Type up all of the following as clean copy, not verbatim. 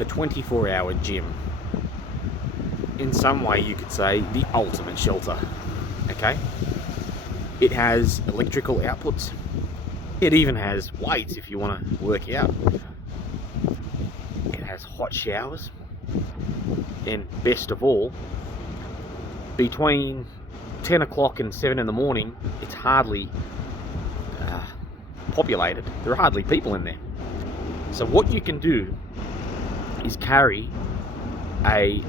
the 24-hour gym. In some way, you could say the ultimate shelter. Okay? It has electrical outputs. It even has weights if you want to work out. It has hot showers. And best of all, between 10 o'clock and 7 in the morning, it's hardly populated. There are hardly people in there. So what you can do is carry a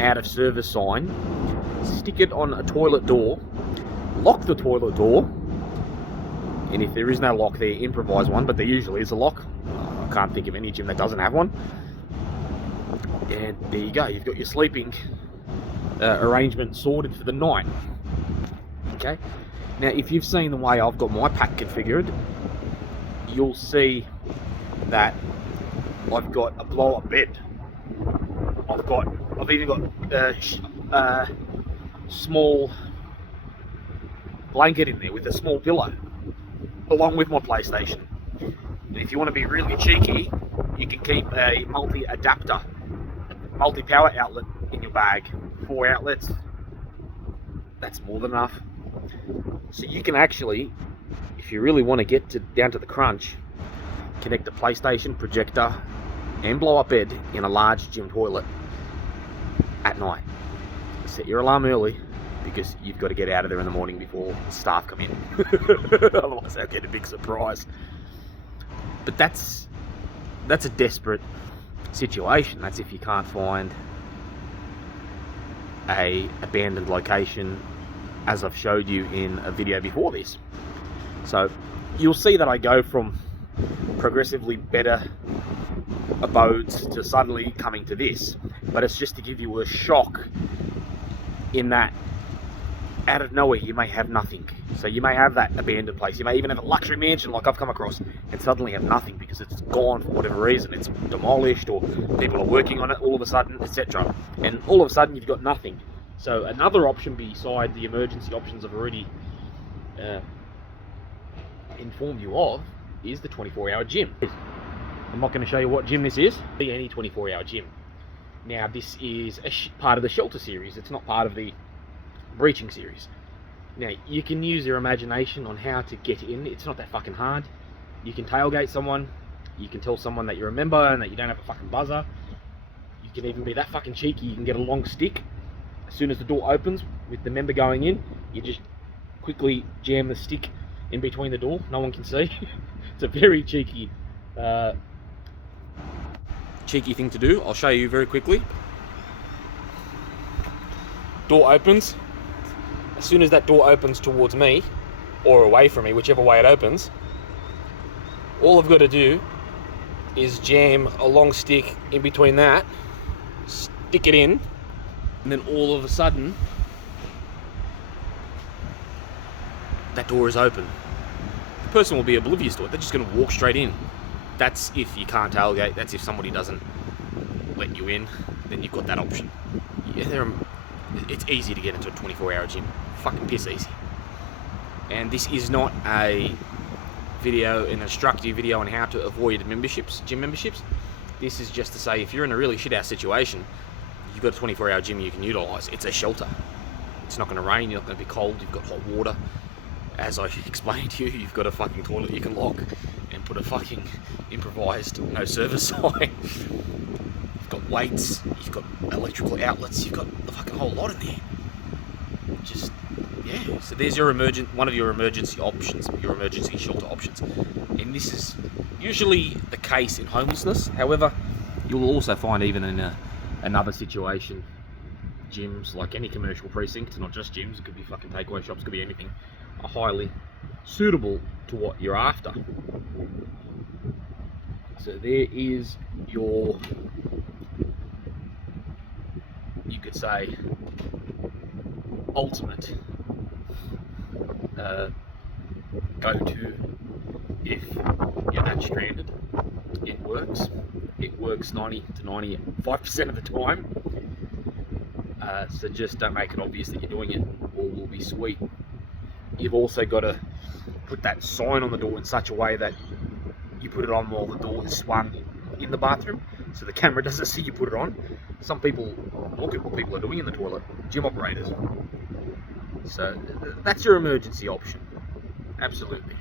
out of service sign, stick it on a toilet door, lock the toilet door, and if there is no lock there, improvise one, but there usually is a lock. I can't think of any gym that doesn't have one. And there you go, you've got your sleeping arrangement sorted for the night. Okay, now if you've seen the way I've got my pack configured, you'll see that I've got a blow-up bed. I've even got a small blanket in there with a small pillow, along with my PlayStation. And if you want to be really cheeky, you can keep a multi-adapter, multi-power outlet in your bag. 4 outlets, that's more than enough. So you can actually, if you really want to get down to the crunch, connect a PlayStation, projector, and blow-up bed in a large gym toilet at night. Set your alarm early, because you've got to get out of there in the morning before staff come in. Otherwise they'll get a big surprise. But that's a desperate situation. That's if you can't find a abandoned location, as I've showed you in a video before this. So you'll see that I go from progressively better abodes to suddenly coming to this, but it's just to give you a shock in that out of nowhere you may have nothing. So you may have that abandoned place, you may even have a luxury mansion like I've come across, and suddenly have nothing because it's gone for whatever reason. It's demolished, or people are working on it all of a sudden, etc. And all of a sudden you've got nothing. So another option beside the emergency options I've already informed you of is the 24-hour gym. I'm not going to show you what gym this is. Any 24-hour gym. Now this is part of the shelter series. It's not part of the breaching series. Now you can use your imagination on how to get in. It's not that fucking hard. You can tailgate someone. You can tell someone that you're a member and that you don't have a fucking buzzer. You can even be that fucking cheeky. You can get a long stick. As soon as the door opens with the member going in, you just quickly jam the stick in between the door. No one can see. It's a very cheeky thing to do. I'll show you very quickly. Door opens. As soon as that door opens towards me, or away from me, whichever way it opens, all I've got to do is jam a long stick in between that, stick it in, and then all of a sudden, that door is open. The person will be oblivious to it. They're just going to walk straight in. That's if you can't tailgate. That's if somebody doesn't let you in. Then you've got that option. Yeah, it's easy to get into a 24-hour gym. Fucking piss easy. And this is not an instructive video on how to avoid gym memberships. This is just to say, if you're in a really shit-house situation, you've got a 24-hour gym you can utilise. It's a shelter. It's not going to rain. You're not going to be cold. You've got hot water. As I explained to you, you've got a fucking toilet you can lock and put a fucking improvised no service sign. You've got weights, you've got electrical outlets, you've got the fucking whole lot in there. Just, yeah. So there's your one of your emergency options, your emergency shelter options. And this is usually the case in homelessness. However, you'll also find even in another situation, gyms, like any commercial precinct, not just gyms, it could be fucking takeaway shops, it could be anything, are highly suitable to what you're after. So there is your, you could say, ultimate go-to if you're that stranded. It works. It works 90 to 95% of the time. So just don't make it obvious that you're doing it, or will be sweet. You've also got to put that sign on the door in such a way that you put it on while the door is swung in the bathroom. so the camera doesn't see you put it on. Some people look at what people are doing in the toilet, gym operators. So that's your emergency option. Absolutely.